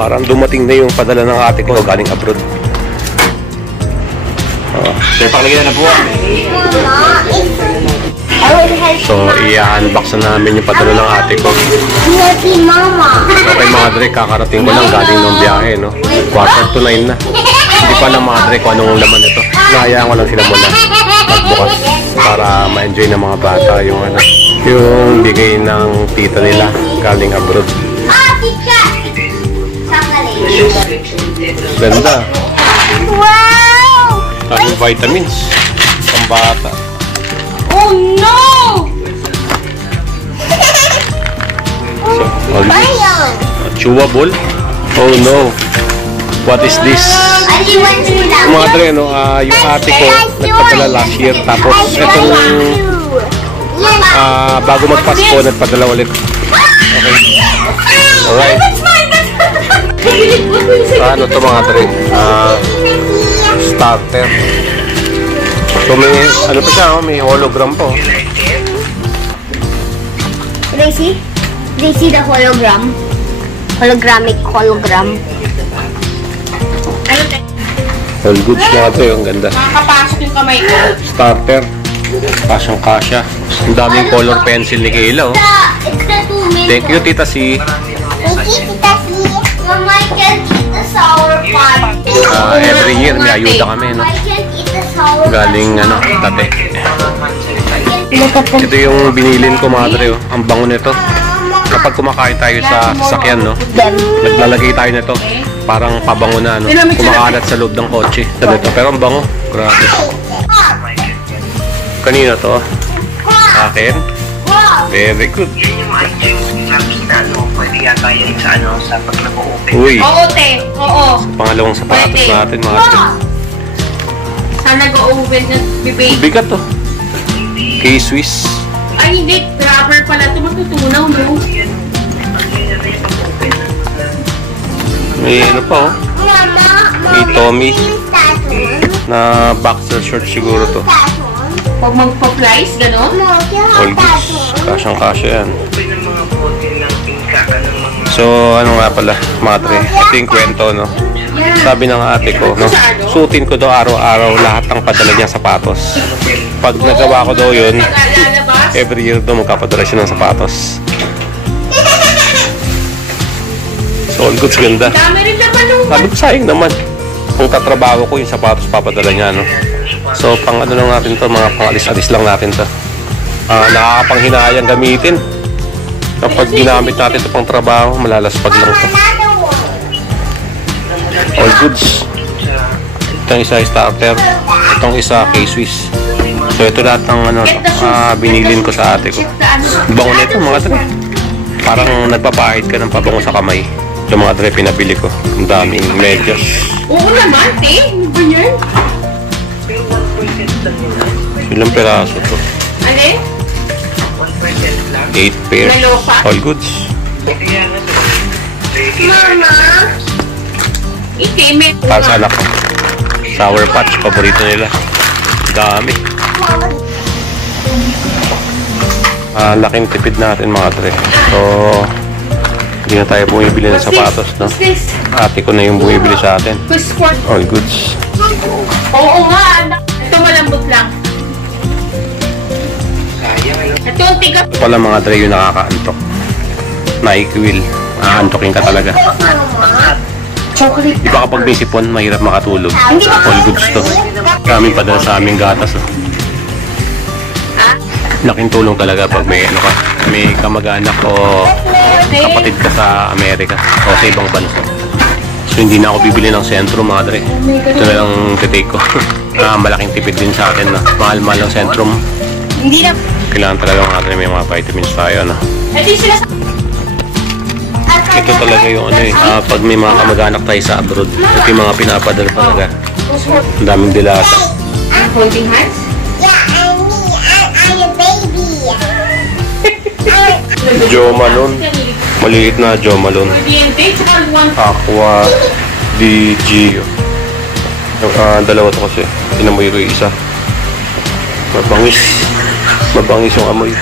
Parang dumating na yung padala ng ate ko galing abroad. Kaya pakalagyan na po. So, i-unbox na namin yung padala ng ate ko. Okay mga dre, kakarating ko lang galing ng biyahe, no? 8:45 na. Hindi pa lang mga dre kung anong laman ito. Nahayaan ko lang sila muna magbukas para ma-enjoy ng mga bata yung ano, yung bigay ng tita nila galing abroad. Ganda. Wow! Ang vitamins pang bata. Oh no! So, chewable. Oh no. What is this? Mga dre, no, yung ate ko nagpadala last year. Tapos itong bago magpasko nagpadala ulit. Okay. Alright. Ano to mga dre? Starter. So may, ano pa siya, may hologram po. They see the hologram? Hologramic hologram. All goods mga to, yung ganda. Nakakapasok yung kamay ko. Starter. Kasyang kasya. Ang daming color pencil ni Kayla, oh. Thank you, Tita C. Mama, I can't eat the sour part. Every year may ayuda kami, no? I can't eat the sour part. Galing, ano, tate. Ito yung binilin ko, madre, oh. Ang bango nito. Kapag kumakain tayo sa sasakyan, no? Naglalagay tayo nito. Parang pabango na, no? Kumakalat sa loob ng kotse. Pero ang bango. Grabe. Kanina to? Akin? Very good. Uy. Oo, te. Oo. Pangalawang sapatos natin, mga ate. Saan nag-o-oven na bibig? Bigat to. K-Swiss. Ay, hindi. Rubber pala. Ito matutunaw, no? May ano pa, oh. May Tommy na boxer short siguro to. Pag magpa-flies, gano'n? All goods. Kasyang-kasya yan. So, ano nga pala, madre. Ito yung kwento, no? Sabi ng ate ko, no? Suotin ko daw araw-araw lahat ng padala niyang sapatos. Pag nagawa ko daw yun, every year daw magkapadala siya ng sapatos. So, all goods, ganda. Dami rin naman nung... Sabi ko, sayang naman. Kung tatrabaho ko, yung sapatos papadala niya, no? So, pang ano lang natin to, mga pang-alis-alis lang natin to. Nakakapanghinayang gamitin. Kapag ginamit natin ito pang trabaho, malalaspag lang to. All goods. Itong isa starter. Itong isa K-Swiss. So, ito lahat ng ano, binilin ko sa ate ko. Bango na ito, mga tre. Parang nagpapahid ka ng pabango sa kamay. Yung mga tre, pinabili ko. Ang daming medyas. Oo naman, te. Ano ba yan? Ilang peraso to? Alin? 8 pairs. All goods. Mama? Itimit. Para sa anak ko. Sour Patch, paborito nila. Dami. Laking tipid natin mga tre. So, hindi na tayo bumibili ng sapatos, no? Ate ko na yung bumibili sa atin. All goods. Oo nga. Ito malambot lang. Ito ang tigas. Ito pala mga tre yung nakakaantok. Nike wheel. Aantokin ka talaga. Chocolate. Iba kapag may sipon, mahirap makatulog. All goods to. Kaming padala sa aming gatas. Oh. Laking tulong talaga pag may ano ka, may kamag-anak o kapatid ka sa Amerika o sa ibang bansa. So hindi na ako bibili ng Centrum, mga dre. Ito na lang titake ko. Malaking tipid din sa atin na mahal-mahal ng Centrum. Hindi na. Kailangan talaga mga dre, may mga vitamins tayo, ano. Ito talaga yung ano eh, pag may mga kamag-anak tayo sa abroad, ito yung mga pinapadala talaga. Ang daming dilata. Holding hands? Jo Malone. Maliit na Jo Malone. Aqua di Gio. Dalawa to kasi. Tinamoy ko yung isa. Mabangis. Mabangis yung amoy.